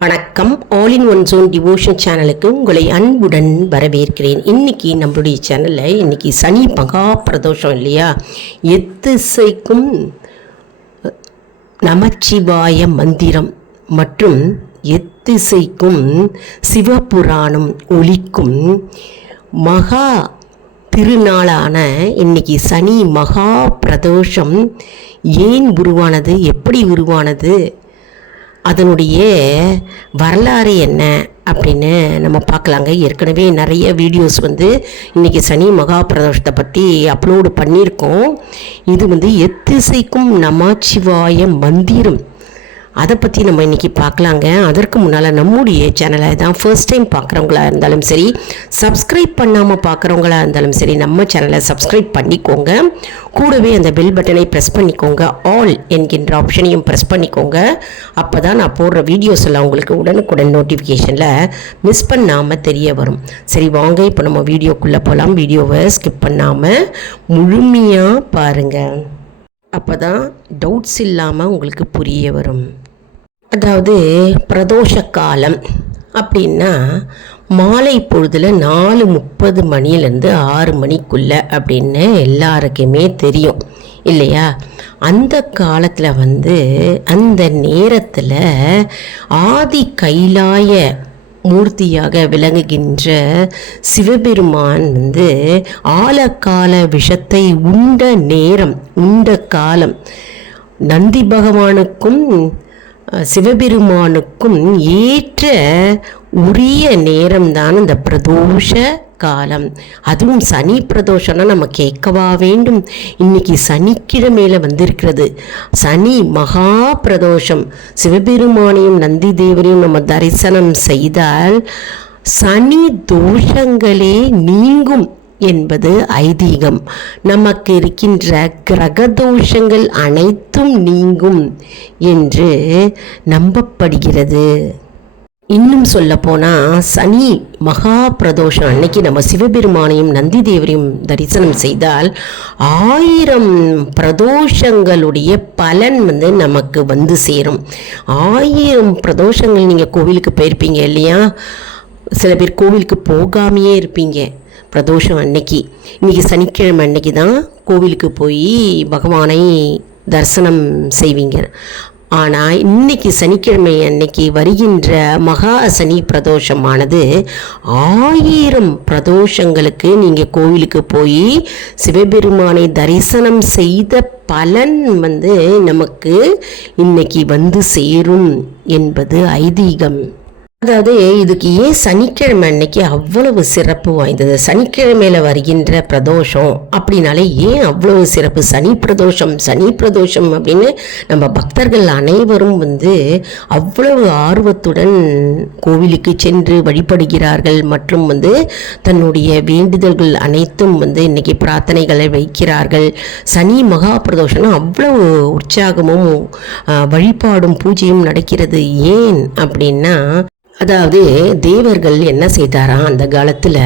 வணக்கம். All in one zone devotion சேனலுக்கு உங்களை அன்புடன் வரவேற்கிறேன். இன்னைக்கு நம்மளுடைய சேனலில் இன்னைக்கு சனி மகா பிரதோஷம் இல்லையா, எத்திசைக்கும் நமச்சிவாய மந்திரம் மற்றும் எத்திசைக்கும் சிவபுராணம் ஒலிக்கும் மகா திருநாளான இன்னைக்கு சனி மகா பிரதோஷம் ஏன் உருவானது, எப்படி உருவானது, அதனுடைய வரலாறு என்ன அப்படின்னு நம்ம பார்க்கலாங்க. ஏற்கனவே நிறைய வீடியோஸ் இன்றைக்கி சனி மகா பிரதோஷத்தை பற்றி அப்லோடு பண்ணியிருக்கோம். இது எத்திசைக்கும் நமச்சிவாய மந்திரம், அதை பற்றி நம்ம இன்றைக்கி பார்க்கலாங்க. அதற்கு முன்னால் நம்முடைய சேனலை தான் ஃபர்ஸ்ட் டைம் பார்க்குறவங்களா இருந்தாலும் சரி, சப்ஸ்கிரைப் பண்ணாமல் பார்க்குறவங்களா இருந்தாலும் சரி, நம்ம சேனலை சப்ஸ்கிரைப் பண்ணிக்கோங்க. கூடவே அந்த பெல் பட்டனை ப்ரெஸ் பண்ணிக்கோங்க. ஆல் என்கின்ற ஆப்ஷனையும் ப்ரெஸ் பண்ணிக்கோங்க. அப்போ தான் நான் போடுற வீடியோஸ் எல்லாம் உங்களுக்கு உடனுக்குடன் நோட்டிஃபிகேஷனில் மிஸ் பண்ணாமல் தெரிய வரும். சரி வாங்க, இப்போ நம்ம வீடியோக்குள்ளே போகலாம். வீடியோவை ஸ்கிப் பண்ணாமல் முழுமையாக பாருங்கள். அப்போ தான் டவுட்ஸ் இல்லாமல் உங்களுக்கு புரிய வரும். அதாவது பிரதோஷ காலம் அப்படின்னா மாலை பொழுதில் 4:30 மணிலேருந்து 6 மணிக்குள்ளே அப்படின்னு எல்லாருக்குமே தெரியும் இல்லையா. அந்த காலத்தில் அந்த நேரத்தில் ஆதி கைலாய மூர்த்தியாக விளங்குகின்ற சிவபெருமான் ஆழகால விஷத்தை உண்ட நேரம், உண்ட காலம். நந்தி பகவானுக்கும் சிவபெருமானுக்கும் ஏற்ற உரிய நேரம்தான் இந்த பிரதோஷ காலம். அதுவும் சனி பிரதோஷம்னா நம்ம கேட்கவா வேண்டும். இன்னைக்கு சனிக்கிழமையில வந்திருக்கிறது சனி மகா பிரதோஷம். சிவபெருமானையும் நந்தி தேவரையும் நம்ம தரிசனம் செய்தால் சனி தோஷங்களே நீங்கும் என்பது ஐதீகம். நமக்கு இருக்கின்ற கிரக தோஷங்கள் அனைத்தும் நீங்கும் என்று நம்பப்படுகிறது. இன்னும் சொல்ல போனால் சனி மகா பிரதோஷம் அன்னைக்கு நம்ம சிவபெருமானையும் நந்தி தேவரையும் தரிசனம் செய்தால் 1000 பிரதோஷங்களுடைய பலன் நமக்கு சேரும். 1000 பிரதோஷங்கள். நீங்கள் கோவிலுக்கு போயிருப்பீங்க இல்லையா, சில பேர் கோவிலுக்கு போகாமையே இருப்பீங்க. பிரதோஷம் அன்னைக்கு, இன்றைக்கி சனிக்கிழமை அன்னைக்கு தான் கோவிலுக்கு போய் பகவானை தரிசனம் செய்வீங்க. ஆனால் இன்னைக்கு சனிக்கிழமை அன்னைக்கு வருகின்ற மகா சனி பிரதோஷமானது 1000 பிரதோஷங்களுக்கு நீங்கள் கோவிலுக்கு போய் சிவபெருமானை தரிசனம் செய்த பலன் நமக்கு இன்னைக்கு சேரும் என்பது ஐதீகம். அதாவது இதுக்கு ஏன் சனிக்கிழமை அன்னைக்கு அவ்வளவு சிறப்பு வாய்ந்தது, சனிக்கிழமையில் வருகின்ற பிரதோஷம் அப்படின்னாலே ஏன் அவ்வளவு சிறப்பு? சனி பிரதோஷம் சனி பிரதோஷம் அப்படின்னு நம்ம பக்தர்கள் அனைவரும் அவ்வளவு ஆர்வத்துடன் கோவிலுக்கு சென்று வழிபடுகிறார்கள். மற்றும் தன்னுடைய வேண்டுதல்கள் அனைத்தும் இன்னைக்கு பிரார்த்தனைகளை வைக்கிறார்கள். சனி மகா பிரதோஷம்னா அவ்வளவு உற்சாகமும் வழிபாடும் பூஜையும் நடக்கிறது. ஏன் அப்படின்னா, அதாவது தேவர்கள் என்ன செய்தாராம், அந்த காலத்தில்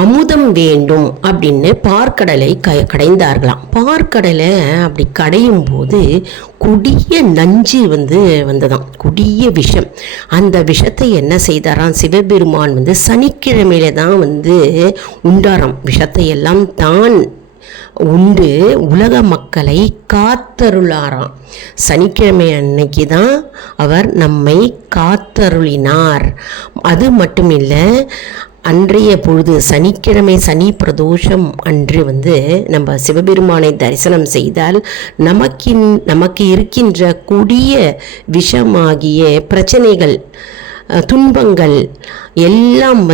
அமுதம் வேண்டும் அப்படின்னு பார்க்கடலை கடைந்தார்களாம். பார்க்கடலை அப்படி கடையும் போது கொடிய நஞ்சு வந்ததாம், கொடிய விஷம். அந்த விஷத்தை என்ன செய்தாராம் சிவபெருமான் சனிக்கிழமையில தான் உண்டாராம். விஷத்தை எல்லாம் தான் உண்டு உலக மக்களை காத்தருளாராம். சனிக்கிழமை அன்னைக்கு தான் அவர் நம்மை காத்தருளினார். அது மட்டும் இல்லை, அன்றைய பொழுது சனிக்கிழமை சனி பிரதோஷம் அன்று நம்ம சிவபெருமானை தரிசனம் செய்தால் நமக்கு இருக்கின்ற கொடிய விஷமாகிய பிரச்சனைகள், துன்பங்கள் எல்லாம்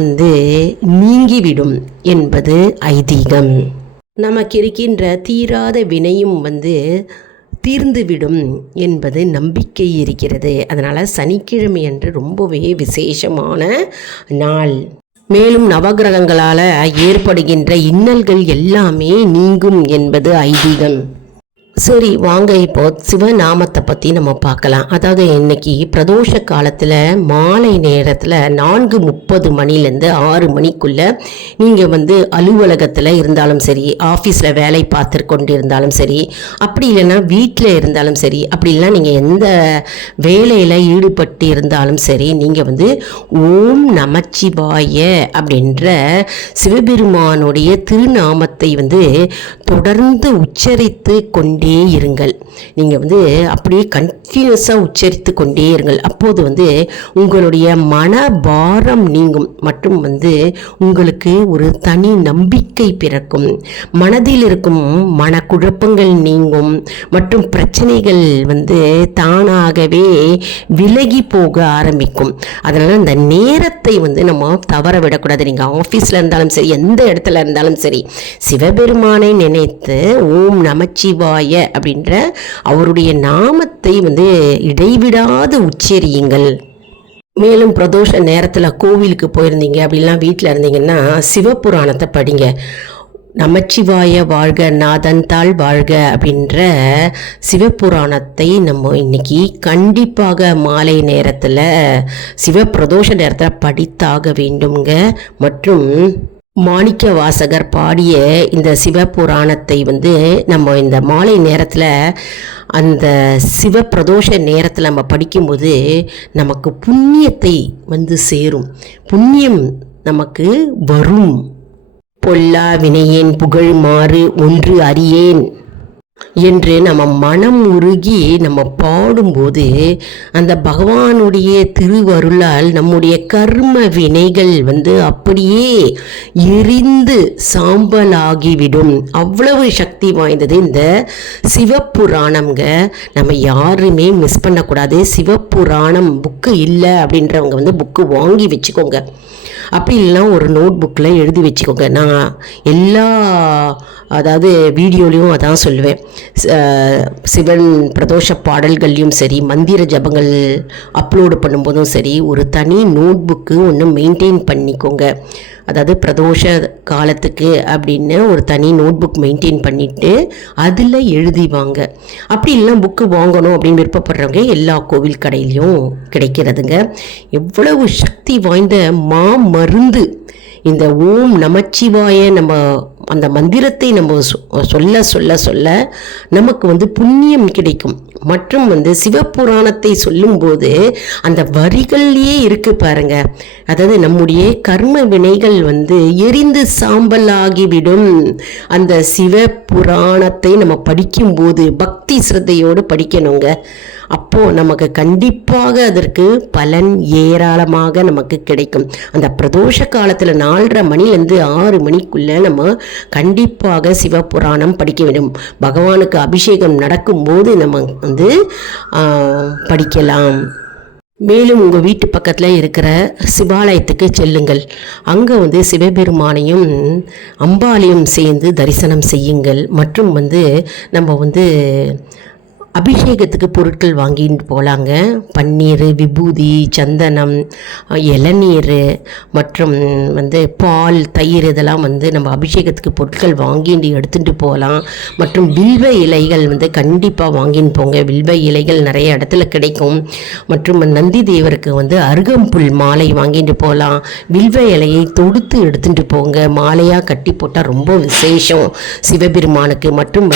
நீங்கிவிடும் என்பது ஐதீகம். நமக்கு இருக்கின்ற தீராத வினையும் தீர்ந்துவிடும் என்பது நம்பிக்கை இருக்கிறது. அதனால் சனிக்கிழமை அன்று ரொம்பவே விசேஷமான நாள். மேலும் நவகிரகங்களால் ஏற்படுகின்ற இன்னல்கள் எல்லாமே நீங்கும் என்பது ஐதீகம். சரி வாங்க, இப்போ சிவநாமத்தை பற்றி நம்ம பார்க்கலாம். அதாவது இன்னைக்கு பிரதோஷ காலத்தில் மாலை நேரத்தில் 4:30 மணிலேருந்து 6 மணிக்குள்ளே நீங்கள் அலுவலகத்தில் இருந்தாலும் சரி, ஆஃபீஸில் வேலை பார்த்து கொண்டு இருந்தாலும் சரி, அப்படி இல்லைன்னா வீட்டில் இருந்தாலும் சரி, அப்படி இல்லைனா நீங்கள் எந்த வேலையில் ஈடுபட்டு இருந்தாலும் சரி, நீங்கள் ஓம் நமச்சிவாய அப்படின்ற சிவபெருமானுடைய திருநாமத்தை தொடர்ந்து உச்சரித்து கொண்டே இருங்கள். நீங்கள் அப்படியே கண்டினியூஸாக உச்சரித்து கொண்டே இருங்கள். அப்போது உங்களுடைய மனபாரம் நீங்கும் மற்றும் உங்களுக்கு ஒரு தனி நம்பிக்கை பிறக்கும். மனதில் இருக்கும் மனக்குழப்பங்கள் நீங்கும் மற்றும் பிரச்சனைகள் தானாகவே விலகி போக ஆரம்பிக்கும். அதனால் இந்த நேரத்தை நம்ம தவற விடக்கூடாது. நீங்கள் ஆஃபீஸில் இருந்தாலும் சரி, எந்த இடத்துல இருந்தாலும் சரி, சிவபெருமானை நினைத்து ஓம் நமச்சிவாய அப்படின்ற அவருடைய நாமத்தை இடைவிடாது உச்சரியுங்கள். மேலும் பிரதோஷ நேரத்தில் கோவிலுக்கு போயிருந்தீங்க, அப்படிலாம் வீட்டில் இருந்தீங்கன்னா சிவபுராணத்தை படிங்க. நமச்சிவாய வாழ்க நாதன் தாள் வாழ்க அப்படின்ற சிவபுராணத்தை நம்ம இன்னைக்கு கண்டிப்பாக மாலை நேரத்தில் சிவபிரதோஷ நேரத்தில் படித்தாக வேண்டுங்க. மற்றும் மாணிக்க வாசகர் பாடிய இந்த சிவபுராணத்தை நம்ம இந்த மாலை நேரத்தில் அந்த சிவபிரதோஷ நேரத்தில் நம்ம படிக்கும்போது நமக்கு புண்ணியத்தை சேரும், புண்ணியம் நமக்கு வரும். பொல்லா வினையேன் புகழ் மாறு ஒன்று அறியேன் என்று நம்ம மனம் உருகி நம்ம பாடும்போது அந்த பகவானுடைய திருவருளால் நம்முடைய கர்ம வினைகள் அப்படியே எரிந்து சாம்பலாகிவிடும். அவ்வளவு சக்தி வாய்ந்தது இந்த சிவபுராணம்ங்க. நம்ம யாருமே மிஸ் பண்ணக்கூடாது. சிவபுராணம் புக்கு இல்லை அப்படின்றவங்க புக்கு வாங்கி வச்சுக்கோங்க. அப்படி இல்லைனா ஒரு நோட் புக்கில் எழுதி வச்சுக்கோங்க. நான் எல்லா வீடியோலையும் அதான் சொல்லுவேன். சிவன் பிரதோஷ பாடல்கள்லையும் சரி, மந்திர ஜபங்கள் அப்லோடு பண்ணும்போதும் சரி, ஒரு தனி நோட் புக்கு ஒன்று மெயின்டைன் பண்ணிக்கோங்க. பிரதோஷ காலத்துக்கு அப்படின்னு ஒரு தனி நோட் புக் மெயின்டைன் பண்ணிவிட்டு அதில் எழுதிவாங்க. அப்படி இல்லைனா புக்கு வாங்கணும் அப்படின்னு விருப்பப்படுறவங்க எல்லா கோவில் கடையிலையும் கிடைக்கிறதுங்க. எவ்வளவு சக்தி வாய்ந்த மருந்து இந்த ஓம் நமச்சிவாய நம்ம அந்த மந்திரத்தை நம்ம சொல்ல சொல்ல சொல்ல நமக்கு புண்ணியம் கிடைக்கும். மற்றும் சிவபுராணத்தை சொல்லும்போது அந்த வரிகள்லேயே இருக்கு பாருங்க. நம்முடைய கர்ம வினைகள் எரிந்து சாம்பலாகிவிடும். அந்த சிவபுராணத்தை நம்ம படிக்கும்போது பக்தி சிரத்தையோடு படிக்கணுங்க. அப்போது நமக்கு கண்டிப்பாக அதற்கு பலன் ஏராளமாக நமக்கு கிடைக்கும். அந்த பிரதோஷ காலத்தில் 4:30 மணிலேருந்து 6 மணிக்குள்ளே நம்ம கண்டிப்பாக சிவபுராணம் படிக்க வேண்டும். பகவானுக்கு அபிஷேகம் நடக்கும்போது நம்ம படிக்கலாம். மேலும் உங்கள் வீட்டு பக்கத்தில் இருக்கிற சிவாலயத்துக்கு செல்லுங்கள். அங்கே சிவபெருமானையும் அம்பாளையும் சேர்ந்து தரிசனம் செய்யுங்கள். மற்றும் நம்ம அபிஷேகத்துக்கு பொருட்கள் வாங்கிட்டு போகலாங்க. பன்னீர், விபூதி, சந்தனம், இளநீர் மற்றும் பால், தயிர், இதெல்லாம் நம்ம அபிஷேகத்துக்கு பொருட்கள் வாங்கிட்டு எடுத்துகிட்டு போகலாம். மற்றும் வில்வ இலைகள் கண்டிப்பாக வாங்கின்னு போங்க. வில்வ இலைகள் நிறைய இடத்துல கிடைக்கும். மற்றும் நந்தி தேவருக்கு அருகம்புல் மாலை வாங்கிட்டு போகலாம். வில்வ இலையை தொடுத்து எடுத்துகிட்டு போங்க. மாலையாக கட்டி போட்டால் ரொம்ப விசேஷம் சிவபெருமானுக்கு. மற்றும்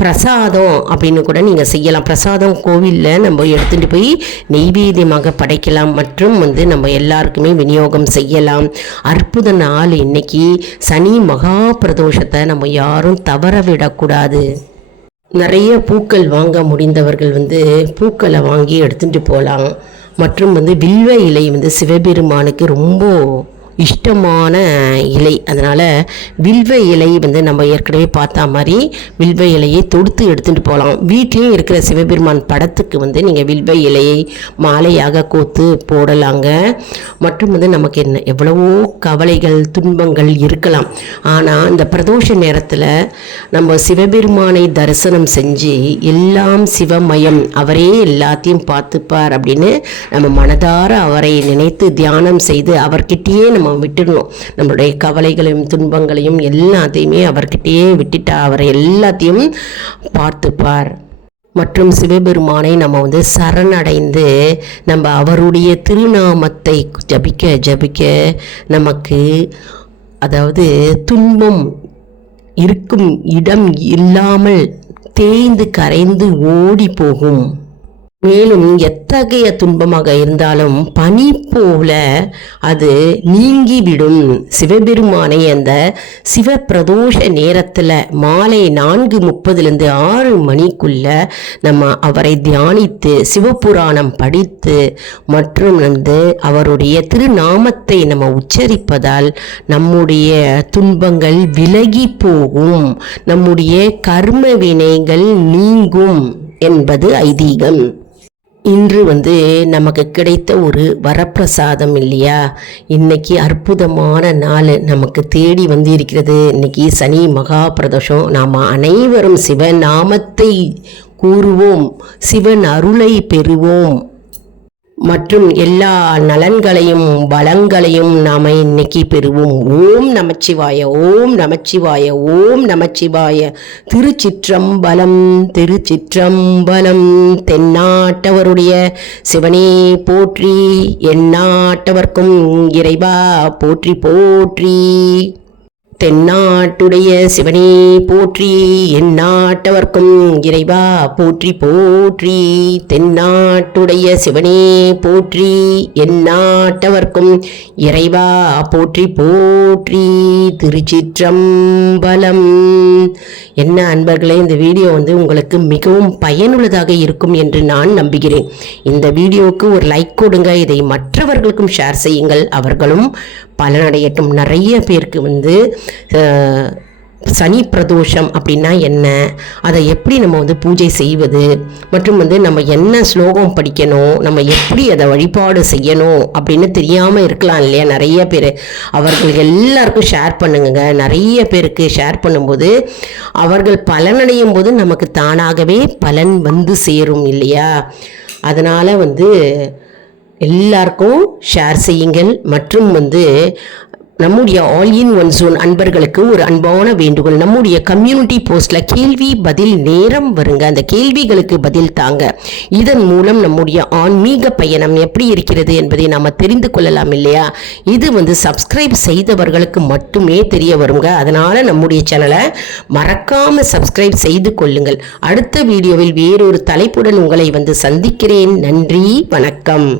பிரசாதம் அப்படின்னு கூட நீங்கள் செய்யலாம். பிரசாதம் கோவிலில் நம்ம எடுத்துகிட்டு போய் நெய்வேத்தியமாக படைக்கலாம். மற்றும் நம்ம எல்லாருக்குமே விநியோகம் செய்யலாம். அற்புத நாள் இன்னைக்கு. சனி மகா பிரதோஷத்தை நம்ம யாரும் தவற விடக்கூடாது. நிறைய பூக்கள் வாங்க முடிந்தவர்கள் பூக்களை வாங்கி எடுத்துகிட்டு போகலாம். மற்றும் வில்வ இலை சிவபெருமானுக்கு ரொம்ப இஷ்டமான இலை. அதனால் வில்வ இலை நம்ம ஏற்கனவே பார்த்தா மாதிரி வில்வ இலையை தொடுத்து எடுத்துகிட்டு போகலாம். வீட்லேயும் இருக்கிற சிவபெருமான் படத்துக்கு நீங்கள் வில்வ இலையை மாலையாக கோத்து போடலாங்க. மற்றும் நமக்கு எவ்வளவோ கவலைகள், துன்பங்கள் இருக்கலாம். ஆனால் இந்த பிரதோஷ நேரத்தில் நம்ம சிவபெருமானை தரிசனம் செஞ்சு எல்லாம் சிவமயம், அவரே எல்லாத்தையும் பார்த்துப்பார் அப்படின்னு நம்ம மனதார அவரை நினைத்து தியானம் செய்து அவர்கிட்டயே நம்ம நம்ம விட்டுடணும். நம்மளுடைய கவலைகளையும் துன்பங்களையும் எல்லாத்தையுமே அவர்கிட்டயே விட்டுட்டா அவர் எல்லாத்தையும் பார்த்துப்பார். மற்றும் சிவபெருமானை நம்ம சரணடைந்து நம்ம அவருடைய திருநாமத்தை ஜபிக்க ஜபிக்க நமக்கு அதாவது துன்பம் இருக்கும் இடம் இல்லாமல் தேய்ந்து கரைந்து ஓடி போகும். மேலும் எத்தகைய துன்பமாக இருந்தாலும் பனி போல அது நீங்கிவிடும். சிவபெருமானை அந்த சிவப்பிரதோஷ நேரத்தில் மாலை 4:30 6 மணிக்குள்ள நம்ம அவரை தியானித்து சிவபுராணம் படித்து மற்றும் அவருடைய திருநாமத்தை நம்ம உச்சரிப்பதால் நம்முடைய துன்பங்கள் விலகி போகும், நம்முடைய கர்ம வினைகள் நீங்கும் என்பது ஐதீகம். இன்று நமக்கு கிடைத்த ஒரு வரப்பிரசாதம் இல்லையா? இன்னைக்கு அற்புதமான நாள் நமக்கு தேடி இருக்கிறது. இன்னைக்கு சனி மகா பிரதோஷம். நாம் அனைவரும் சிவநாமத்தை கூறுவோம், சிவன் அருளை பெறுவோம் மற்றும் எல்லா நலன்களையும் வளங்களையும் நாம் இன்னைக்கு பெறுவோம். ஓம் நமச்சிவாய, ஓம் நமச்சிவாய, ஓம் நமச்சிவாய. திருச்சிற்றம்பலம், திருச்சிற்றம்பலம். தென்னாட்டவருடைய சிவனே போற்றி, எந்நாட்டவர்க்கும் இறைவா போற்றி போற்றி. தென்னாட்டுடைய சிவனே போற்றி, எந்நாட்டவர்க்கும் இறைவா போற்றி போற்றி. தென்னாட்டுடைய சிவனே போற்றி, எந்நாட்டவர்க்கும் இறைவா போற்றி போற்றி. திருச்சிற்றம்பலம். என்ன அன்பர்களே, இந்த வீடியோ உங்களுக்கு மிகவும் பயனுள்ளதாக இருக்கும் என்று நான் நம்புகிறேன். இந்த வீடியோவுக்கு ஒரு லைக் கொடுங்க, இதை மற்றவர்களுக்கும் ஷேர் செய்யுங்கள், அவர்களும் பலனடையட்டும். நிறைய பேருக்கு சனி பிரதோஷம் அப்படின்னா என்ன, அதை எப்படி நம்ம பூஜை செய்வது மற்றும் நம்ம என்ன ஸ்லோகம் படிக்கணும், நம்ம எப்படி அதை வழிபாடு செய்யணும் அப்படின்னு தெரியாமல் இருக்கலாம் இல்லையா நிறைய பேர். அவர்களுக்கு எல்லாருக்கும் ஷேர் பண்ணுங்க. நிறைய பேருக்கு ஷேர் பண்ணும்போது அவர்கள் பலனடையும் போது நமக்கு தானாகவே பலன் சேரும் இல்லையா? அதனால் எல்லாருக்கும் ஷேர் செய்யுங்கள். மற்றும் நம்முடைய ஆல் இன் ஒன் ஜோன் அன்பர்களுக்கு ஒரு அன்பான வேண்டுகோள். நம்முடைய கம்யூனிட்டி போஸ்ட்ல கேள்வி பதில் நேரம் வருங்க, அந்த கேள்விகளுக்கு பதில் தாங்க. இதன் மூலம் நம்முடைய ஆன்மீக பயணம் எப்படி இருக்கிறது என்பதை நாம் தெரிந்து கொள்ளலாம் இல்லையா? இது சப்ஸ்கிரைப் செய்தவர்களுக்கு மட்டுமே தெரிய வருங்க. அதனால நம்முடைய சேனலை மறக்காம சப்ஸ்கிரைப் செய்து கொள்ளுங்கள். அடுத்த வீடியோவில் வேறொரு தலைப்புடன் உங்களை சந்திக்கிறேன். நன்றி, வணக்கம்.